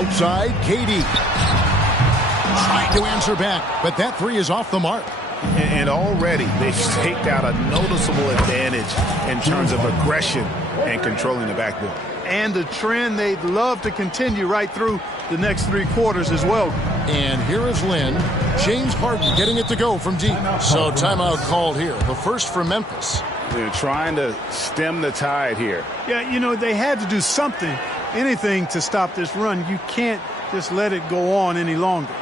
Outside, KD. Trying to answer back, but that three is off the mark. And already they've staked out a noticeable advantage in terms of aggression and controlling the backboard. And a trend they'd love to continue right through the next 3 quarters as well. And here is Lynn. James Harden getting it to go from deep. So timeout called here. The first for Memphis. They're trying to stem the tide here. Yeah, you know, they had to do something, anything to stop this run. You can't just let it go on any longer.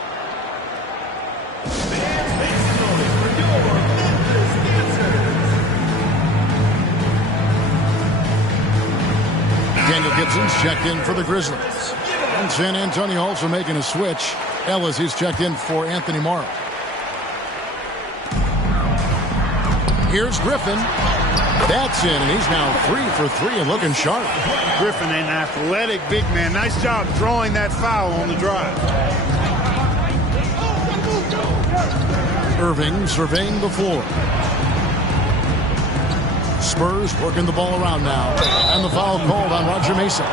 Daniel Gibson's checked in for the Grizzlies. And San Antonio also making a switch. Ellis is checked in for Anthony Morrow. Here's Griffin. That's in, and he's now 3 for 3 and looking sharp. Griffin, an athletic big man. Nice job drawing that foul on the drive. Irving surveying the floor. Spurs working the ball around now. And the foul called on Roger Mason.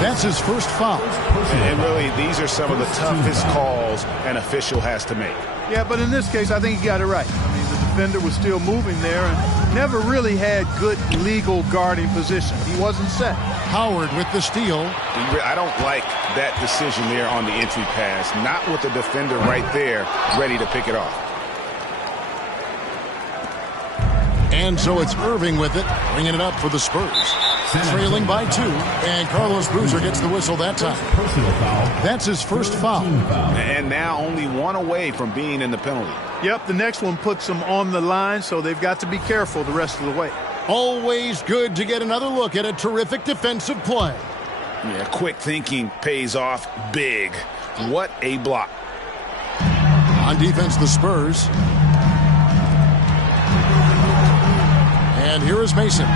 That's his first foul. And really, these are some of the toughest calls an official has to make. Yeah, but in this case, I think he got it right. I mean, the defender was still moving there and never really had good legal guarding position. He wasn't set. Howard with the steal. I don't like that decision there on the entry pass. Not with the defender right there, ready to pick it off. And so it's Irving with it, bringing it up for the Spurs. Trailing by 2, and Carlos Boozer gets the whistle that time. That's his first foul. And now only 1 away from being in the penalty. Yep, the next one puts them on the line, so they've got to be careful the rest of the way. Always good to get another look at a terrific defensive play. Yeah, quick thinking pays off big. What a block. On defense, the Spurs. And here is Mason.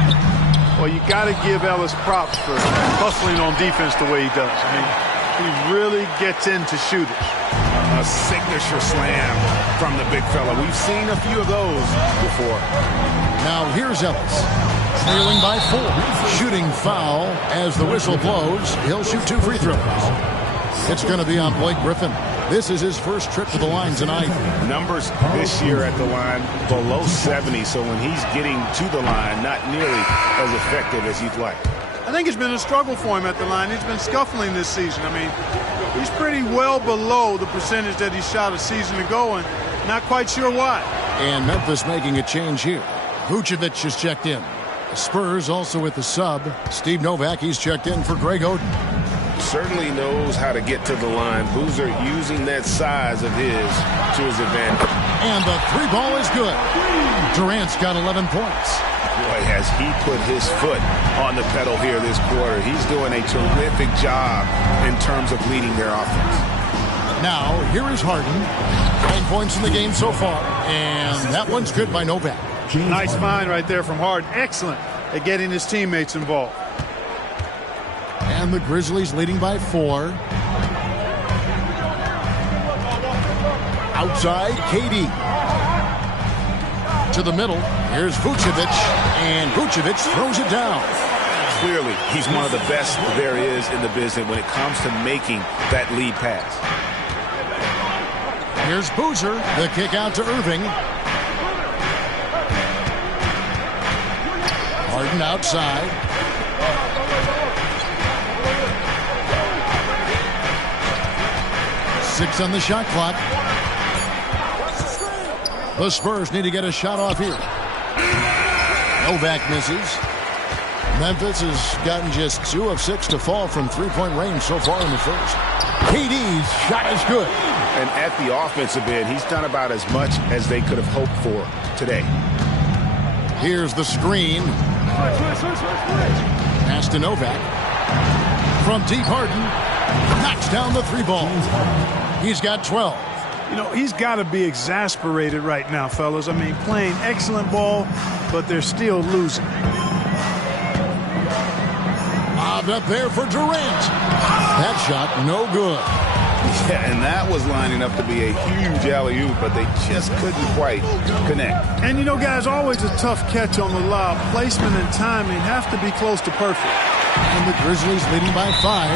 Well, you got to give Ellis props for hustling on defense the way he does. I mean, he really gets into shooters. A signature slam from the big fella. We've seen a few of those before. Now here's Ellis. Trailing by 4. Shooting foul as the whistle blows. He'll shoot 2 free throws. It's going to be on Blake Griffin. This is his first trip to the line tonight. Numbers this year at the line below 70, so when he's getting to the line, not nearly as effective as he'd like. I think it's been a struggle for him at the line. He's been scuffling this season. I mean, he's pretty well below the percentage that he shot a season ago, and not quite sure why. And Memphis making a change here. Vucevic is checked in. The Spurs also with the sub. Steve Novak, he's checked in for Greg Oden. Certainly knows how to get to the line. Boozer using that size of his to his advantage. And the 3 ball is good. Durant's got 11 points. Boy, has he put his foot on the pedal here this quarter. He's doing a terrific job in terms of leading their offense. Now, here is Harden. 9 points in the game so far. And that one's good by Novak. Nice find right there from Harden. Excellent at getting his teammates involved. And the Grizzlies leading by 4. Outside, KD. To the middle. Here's Vucevic. And Vucevic throws it down. Clearly, he's one of the best there is in the business when it comes to making that lead pass. Here's Boozer. The kick out to Irving. Harden outside. Six on the shot clock. The Spurs need to get a shot off here. Novak misses. Memphis has gotten just 2 of 6 to fall from 3-point range so far in the first. KD's shot is good. And at the offensive end, he's done about as much as they could have hoped for today. Here's the screen. Pass to Novak. From deep, Harden knocks down the 3 ball. He's got 12. You know, he's got to be exasperated right now, fellas. I mean, playing excellent ball, but they're still losing. Lobbed up there for Durant. That shot, no good. Yeah, and that was lining up to be a huge alley-oop, but they just couldn't quite connect. And, you know, guys, always a tough catch on the lob. Placement and timing have to be close to perfect. And the Grizzlies leading by 5.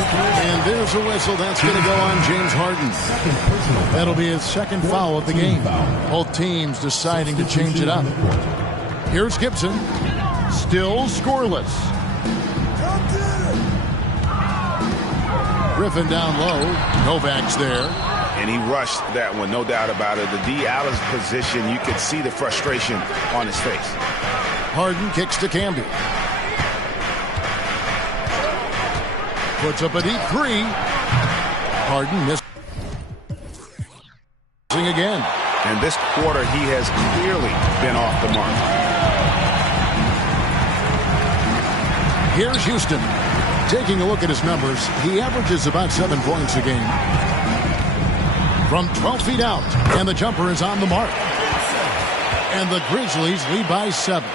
And there's a whistle. That's going to go on James Harden. That'll be his second foul of the game. Both teams deciding to change it up. Here's Gibson. Still scoreless. Griffin down low. Novak's there. And he rushed that one, no doubt about it. The D. Allen's position, you could see the frustration on his face. Harden kicks to Camby. Puts up a deep 3. Harden missing again. And this quarter, he has clearly been off the mark. Here's Houston. Taking a look at his numbers, he averages about 7 points a game. From 12 feet out, and the jumper is on the mark. And the Grizzlies lead by 7.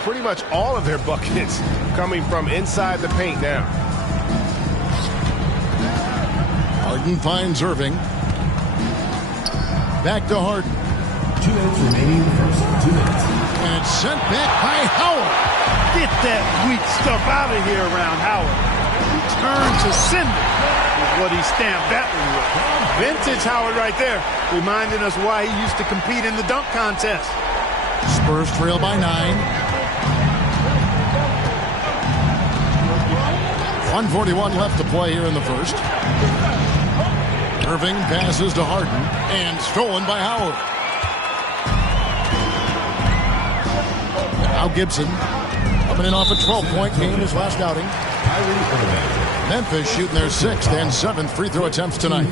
Pretty much all of their buckets coming from inside the paint now. Harden finds Irving. Back to Harden. 2 minutes remaining in the first. 2 minutes. And it's sent back by Howard. Get that weak stuff out of here around Howard. Return to sender is what he stamped that one with. Vintage Howard right there, reminding us why he used to compete in the dunk contest. Spurs trail by 9. 1:41 left to play here in the first. Irving passes to Harden and stolen by Howard. Now Gibson coming in off a 12-point game his last outing. Memphis shooting their 6th and 7th free throw attempts tonight.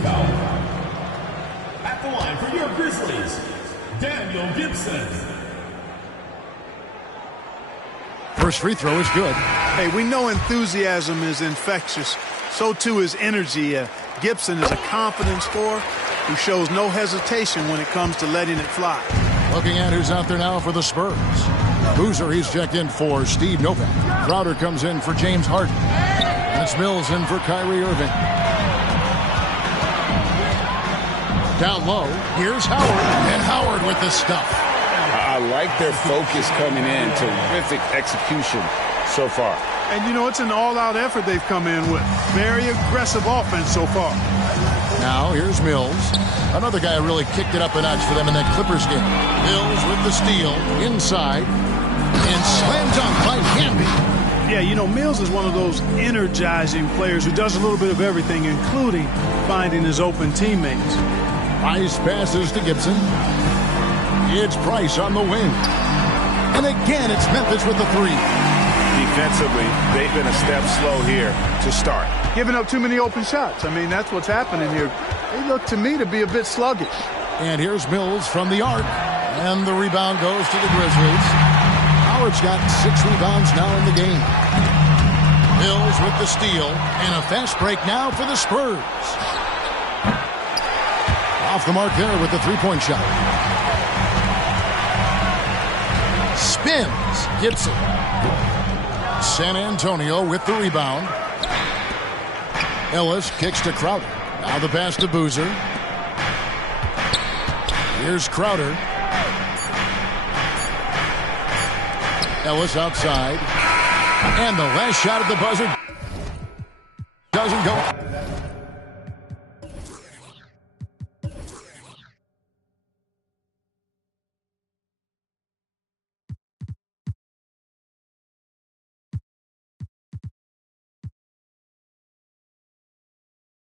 At the line for your Grizzlies, Daniel Gibson. First free throw is good. Hey, we know enthusiasm is infectious. So too is energy. Gibson is a confident scorer who shows no hesitation when it comes to letting it fly. Looking at who's out there now for the Spurs. Boozer, he's checked in for Steve Novak. Crowder comes in for James Harden. And it's Mills in for Kyrie Irving. Down low, here's Howard. And Howard with the stuff. I like their focus coming in. Terrific execution so far. And, you know, it's an all-out effort they've come in with. Very aggressive offense so far. Now, here's Mills. Another guy who really kicked it up a notch for them in that Clippers game. Mills with the steal inside. And slam dunk by Camby. Yeah, you know, Mills is one of those energizing players who does a little bit of everything, including finding his open teammates. Price passes to Gibson. It's Price on the wing. And again, it's Memphis with the 3. Defensively, they've been a step slow here to start. Giving up too many open shots. I mean, that's what's happening here. They look to me to be a bit sluggish. And here's Mills from the arc. And the rebound goes to the Grizzlies. Howard's got 6 rebounds now in the game. Mills with the steal. And a fast break now for the Spurs. Off the mark there with the 3-point shot. Spins. Gibson. San Antonio with the rebound. Ellis kicks to Crowder. Now the pass to Boozer. Here's Crowder. Ellis outside. And the last shot at the buzzer doesn't go.